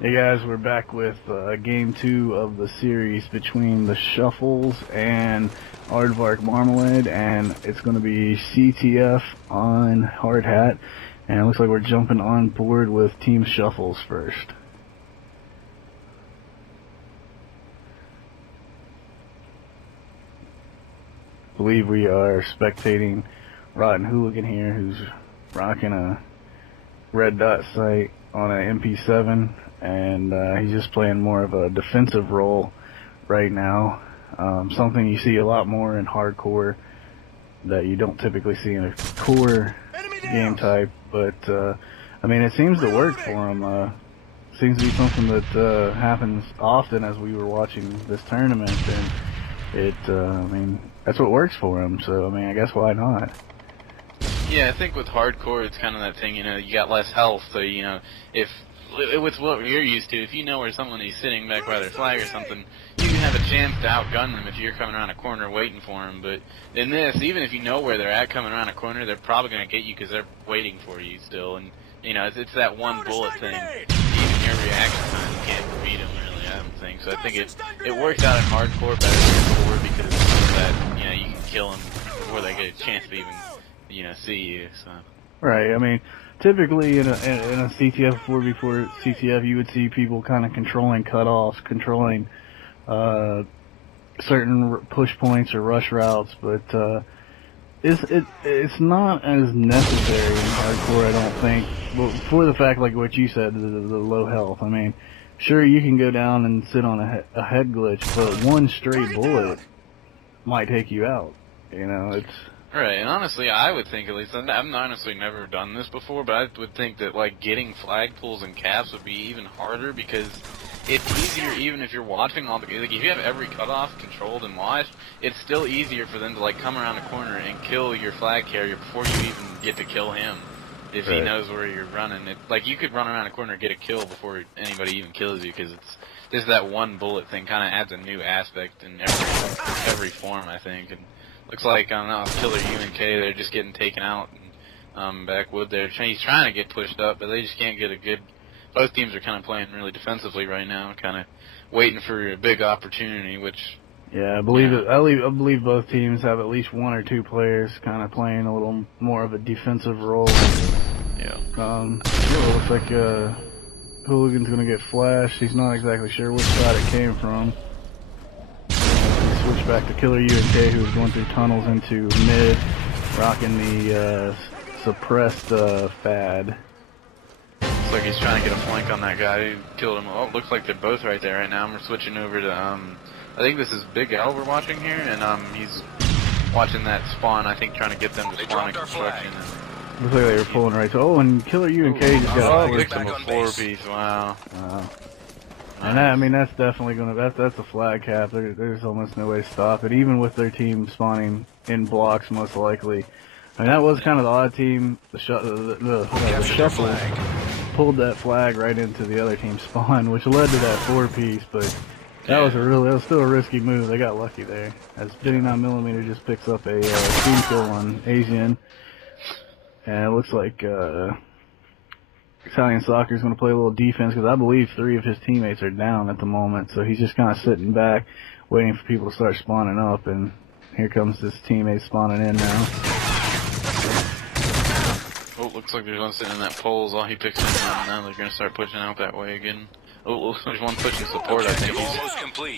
Hey guys, we're back with game 2 of the series between the Shuffles and Aardvark Marmalade, and it's going to be CTF on Hardhat, and it looks like we're jumping on board with Team Shuffles first. I believe we are spectating Rotten Hooligan here, who's rocking a red dot sight on an MP7, and he's just playing more of a defensive role right now. Something you see a lot more in hardcore that you don't typically see in a core game type, but I mean, it seems to work for him. Seems to be something that happens often as we were watching this tournament, and I mean, that's what works for him, so I mean, I guess why not? Yeah, I think with hardcore, it's kind of that thing, you know, you got less health, so, you know, if, with what you're used to, if you know where someone is sitting back by their flag or something, you can have a chance to outgun them if you're coming around a corner waiting for them, but in this, even if you know where they're at coming around a corner, they're probably going to get you because they're waiting for you still, and, you know, it's that one bullet thing. Even your reaction time, you can't beat them, really, I don't think, so I think it works out in hardcore better than core because of that, you know, you can kill them before they get a chance to even, you know, see you, so. Right, I mean, typically in a CTF 4v4 CTF, you would see people kind of controlling cutoffs, controlling certain push points or rush routes, but it's not as necessary in hardcore, I don't think. Well, for the fact, like what you said, the low health. I mean, sure, you can go down and sit on a head glitch, but one straight bullet might take you out. You know, it's. Right, and honestly, I would think, at least, I've honestly never done this before, but I would think that, like, getting flag pulls and caps would be even harder, because it's easier even if you're watching all the, like, if you have every cutoff controlled and watched, it's still easier for them to, like, come around a corner and kill your flag carrier before you even get to kill him, if he knows where you're running. Like, you could run around a corner and get a kill before anybody even kills you, because it's just that one bullet thing kind of adds a new aspect in every form, I think, and looks like, I don't know, Killer UNK, they're just getting taken out, and Backwood there, he's trying to get pushed up, but they just can't get a good, both teams are kind of playing really defensively right now, kind of waiting for a big opportunity, which... Yeah, I believe both teams have at least one or two players kind of playing a little more of a defensive role. Yeah. It looks like Hooligan's going to get flashed. He's not exactly sure which side it came from. Switch back to Killer UNK, who's going through tunnels into mid, rocking the suppressed fad. Looks like he's trying to get a flank on that guy who killed him. Oh, looks like they're both right there right now. We're switching over to, I think this is Big L we're watching here, and he's watching that spawn, I think, trying to get them to spawn in construction. Looks like they were pulling right to, and Killer UNK just got picked him a 4-piece, wow. And that, I mean, that's definitely that's a flag cap. There's almost no way to stop it, even with their team spawning in blocks, most likely. I mean, that was kind of the odd team. The Shuffle pulled that flag right into the other team's spawn, which led to that 4-piece, but that was still a risky move. They got lucky there, as 59mm just picks up a team kill on Asian, and it looks like Italian Soccer is going to play a little defense, because I believe 3 of his teammates are down at the moment, so he's just kind of sitting back, waiting for people to start spawning up, and here comes this teammate spawning in now. Oh, looks like there's one sitting in that poles. All he picks up now, they're going to start pushing out that way again. Oh, looks like there's one pushing support, I think.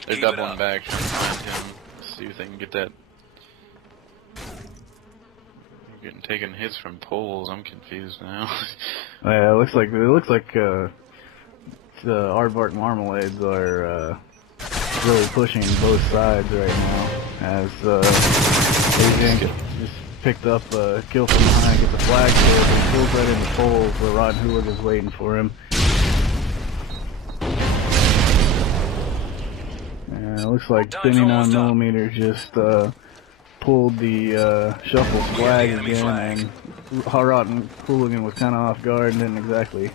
They're doubling back, trying to find him. Let's see if they can get that. Getting taken hits from poles. I'm confused now. Yeah, it looks like the Aardvark Marmalades are really pushing both sides right now. As Asian just picked up a kill from behind, gets the flag kill, and pulls right into poles where Rotten Hooligan's waiting for him. And it looks like 59mm just pulled the Shuffle's flag again, and Rotten Hooligan was kind of off guard and didn't exactly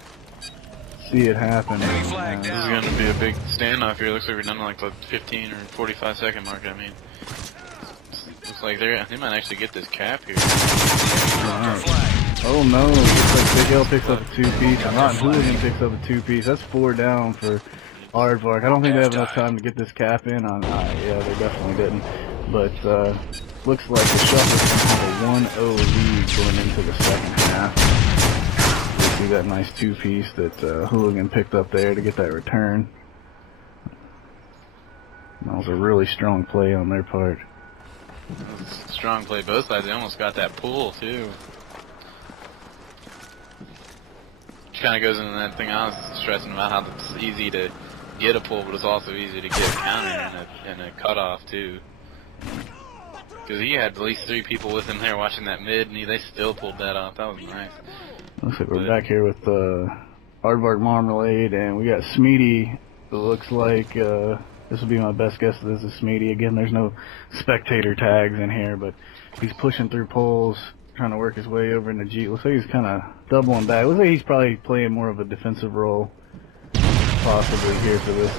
see it happen. This is going to be a big standoff here. Looks like we're done like the 15 or 45-second mark, I mean. Looks like they might actually get this cap here. Oh no, looks like Big L picks up a 2-piece, and Rotten Hooligan picks up a 2-piece. That's 4 down for Ardvarks. I don't think they have enough time to get this cap in on, yeah, they definitely didn't. But, looks like the Shuffles have a 1-0 lead going into the second half. You see that nice 2-piece that, Hooligan picked up there to get that return. That was a really strong play on their part. Strong play both sides. They almost got that pull, too. Which kind of goes into that thing I was stressing about, how it's easy to get a pull, but it's also easy to get a counter and a cutoff, too. Because he had at least 3 people with him there watching that mid, and they still pulled that off. That was nice. Looks like we're back here with Aardvark Marmalade, and we got Smeedy. It looks like this will be my best guess. This is Smeedy. Again, there's no spectator tags in here, but he's pushing through poles, trying to work his way over in the Jeep. Looks like he's kind of doubling back. Looks like he's probably playing more of a defensive role, possibly here for this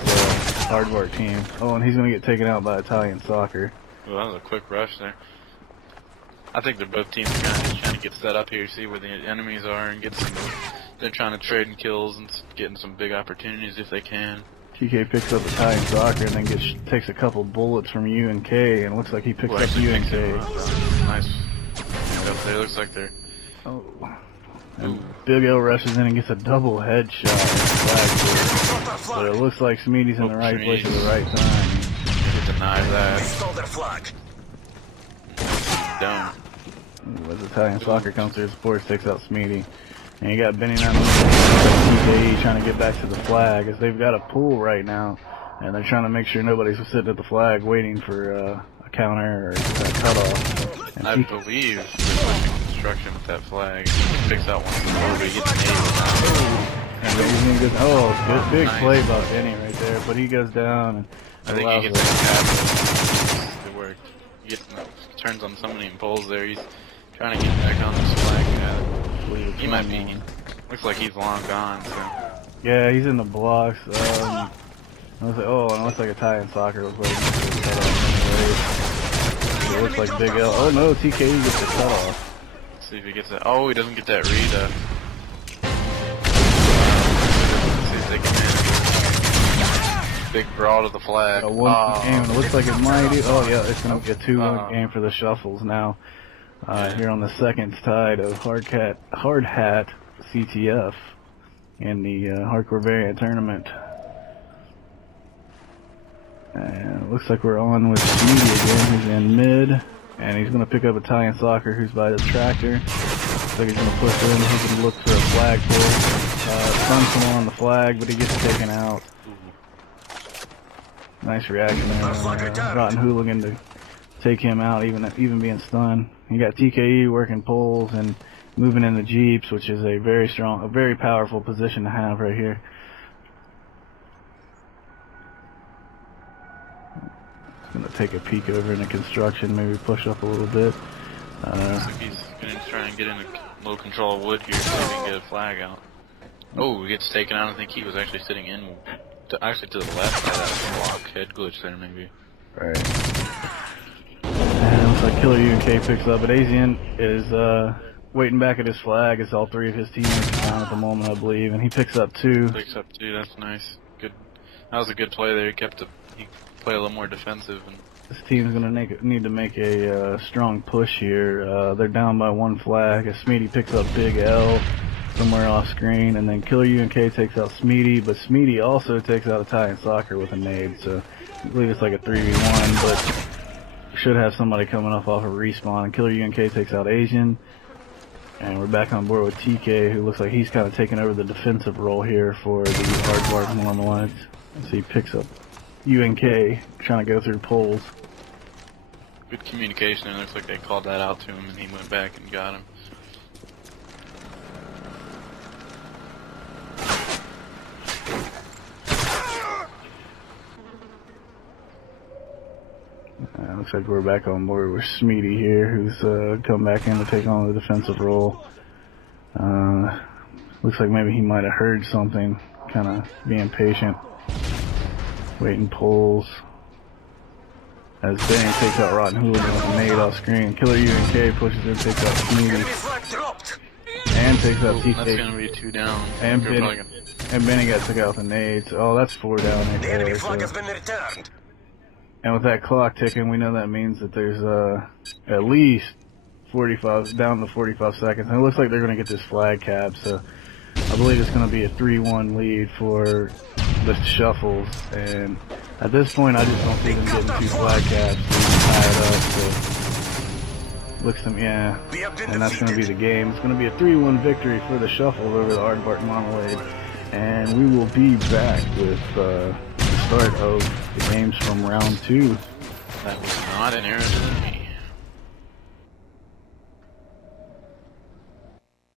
Hardwork team. Oh, and he's going to get taken out by Italian Soccer. Well, that was a quick rush there. I think they're both teams kind of just trying to get set up here, see where the enemies are, and get some. They're trying to trade in kills and getting some big opportunities if they can. TK picks up Italian Soccer and then takes a couple bullets from UNK, and it looks like he picks up UNK. Nice. It looks like they're. Oh. And Big L rushes in and gets a double headshot. But it looks like Smeedy's in the right place at the right time. He denied that. Don't. As Italian Soccer comes to his support, takes out Smeedy. And you got Benny on TKE trying to get back to the flag, as they've got a pool right now, and they're trying to make sure nobody's sitting at the flag waiting for a counter or a cutoff. And I believe they're pushing construction with that flag. He picks out one of the four, but he gets nailed. Oh, big play by Benny right there, but he goes down. And I think he gets the cap. It worked. He turns on somebody and pulls there. He's trying to get back on this flag. He might be. Looks like he's long gone. So. Yeah, he's in the blocks. I was like, oh, and it looks like Italian Soccer was waiting for the cutoff. It looks like Big L. Oh no, TKE gets the cutoff. Let's see if he gets that. Oh, he doesn't get that read up. Let's see if they can big brawl to the flag. A 1 game. It looks like it might. Oh yeah, it's gonna be a 2-1 game for the Shuffles now. Here on the second side of Hardhat CTF in the Hardcore Variant Tournament. And it looks like we're on with Smeedy again. He's in mid, and he's going to pick up Italian Soccer, who's by the tractor. Looks like he's going to push in. He's going to look for a flag pull. Stuns someone on the flag, but he gets taken out. Nice reaction there. Rotten Hooligan to take him out, even being stunned. You got TKE working poles and moving in the Jeeps, which is a very strong, a very powerful position to have right here. Gonna take a peek over into construction, maybe push up a little bit. Looks like he's gonna try and get in a low control of wood here so he can get a flag out. Oh, he gets taken out. I think he was actually sitting in, actually to the left side of that block. Head glitch there, maybe. Right. And looks like Killer UNK picks up, but Asian is waiting back at his flag as all 3 of his teammates are down at the moment, I believe, and he picks up 2. Picks up 2. That's nice. Good. That was a good play there. He play a little more defensive. And this team's gonna need to make a strong push here. They're down by 1 flag. As Smeedy picks up Big L somewhere off screen, and then Killer UNK takes out Smeedy, but Smeedy also takes out Italian Soccer with a nade. So I believe it's like a 3v1, but we should have somebody coming off a respawn. And Killer UNK takes out Asian, and we're back on board with TK, who looks like he's kind of taking over the defensive role here for the Hardvark Normalized. So he picks up UNK, trying to go through poles. Good communication. It looks like they called that out to him, and he went back and got him. Looks like we're back on board with Smeedy here, who's come back in to take on the defensive role. Looks like maybe he might have heard something, kind of being patient. Waiting pulls. As Benny takes out Rotten Hooligan with a nade off screen. Killer UNK pushes in, takes out Smeedy. And takes out Ooh, T. that's gonna be 2 down. And You're probably gonna- Benny got took out with the nades. Oh, that's 4 down right The enemy there. flag So. has been returned. And with that clock ticking, we know that means that there's at least 45 down to 45 seconds. And it looks like they're going to get this flag cap, so I believe it's going to be a 3-1 lead for the shuffles. And at this point, I just don't see them getting 2 flag caps to tie it up. So looks to me, yeah. We have been And that's going to be the game. It's going to be a 3-1 victory for the shuffles over the Ardvarks Monolith. And we will be back with the start of the games from round 2. That was not an error to the me.